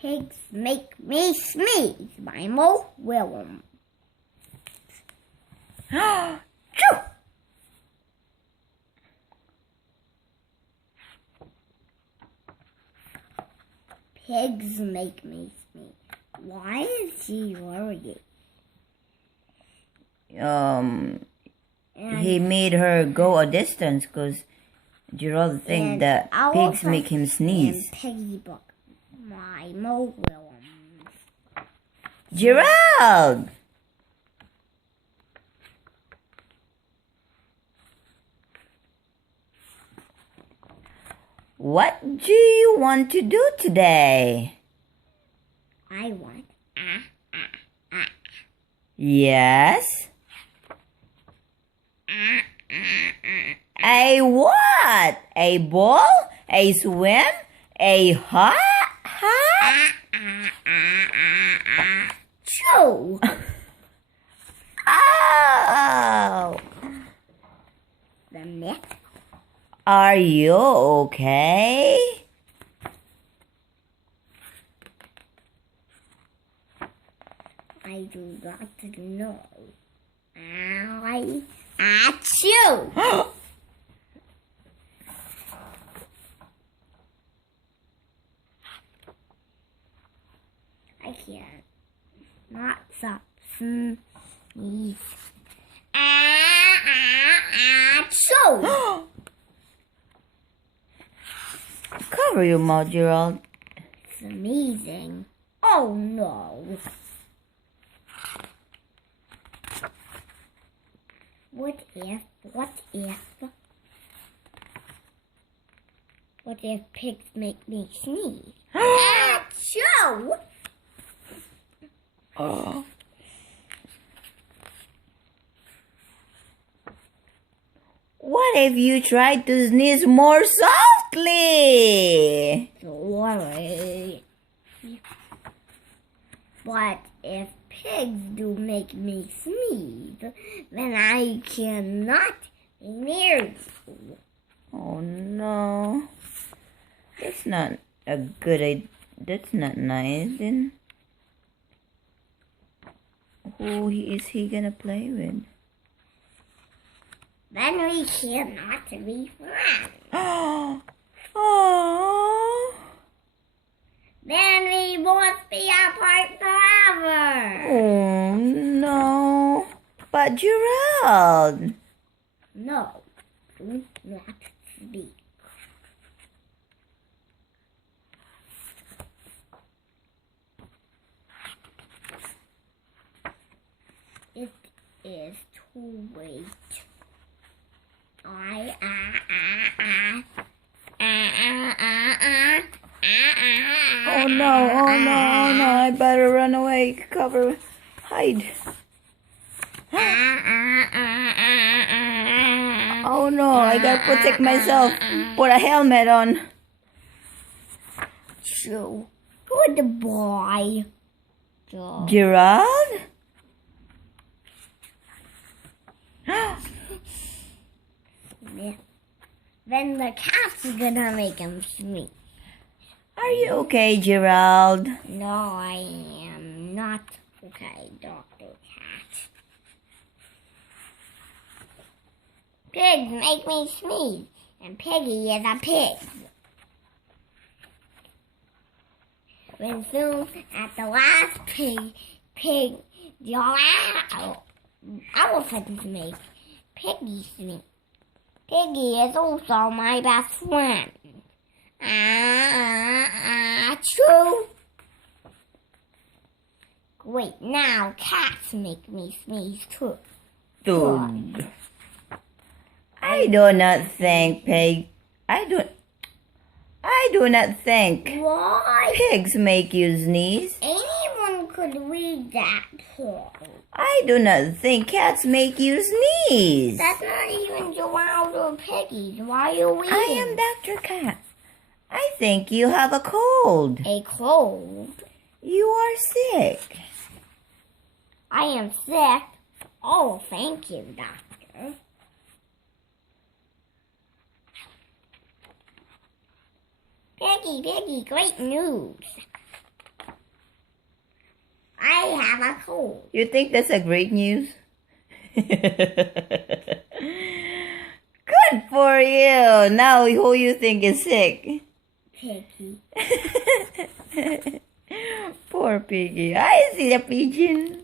Pigs Make Me Sneeze by Mo Willems. Pigs make me sneeze. Why is she worried? He made her go a distance because Gerald thinks that pigs make him sneeze. Piggie Book by Mo Willems. Gerald! What do you want to do today? I want Yes? A what? A ball? A swim? A hot? Chew! Oh! The myth. Are you okay? I do not know. Achoo! I can't not stop sneeze. Achoo! Cover your mouth, Gerald. It's amazing. Oh no. What if pigs make me sneeze? Achoo! Oh. What if you tried to sneeze more softly? Sorry. But if pigs do make me sneeze, then I cannot be near you. Oh no. That's not a good idea. That's not nice. Then who is he gonna play with? Then we cannot be friends. Oh. Then we won't be apart forever. Oh no. But Gerald. No, do not speak. It is too late. Oh no, oh no, I better run away, cover, hide. Oh no, I gotta protect myself, put a helmet on. True. Good boy. Gerald? Then the cat's gonna make him sneeze. Are you okay, Gerald? No, I am not okay, Dr. Cat. Pigs make me sneeze, and Piggy is a pig. When soon at the last the elephants make Piggy sneeze. Piggy is also my best friend. True. Great, now cats make me sneeze too. Dude. I do not think I do not think Why? pigs make you sneeze. Anyone could read that poem. I do not think cats make you sneeze. That's not even Gerald or Piggy. Why are you reading? I am Dr. Cat. I think you have a cold. A cold? You are sick. I am sick. Oh, thank you, Doctor. Piggy, great news. have a cold. You think that's a great news? Good for you. Now who you think is sick? Piggy. Poor Piggy. I see the pigeon.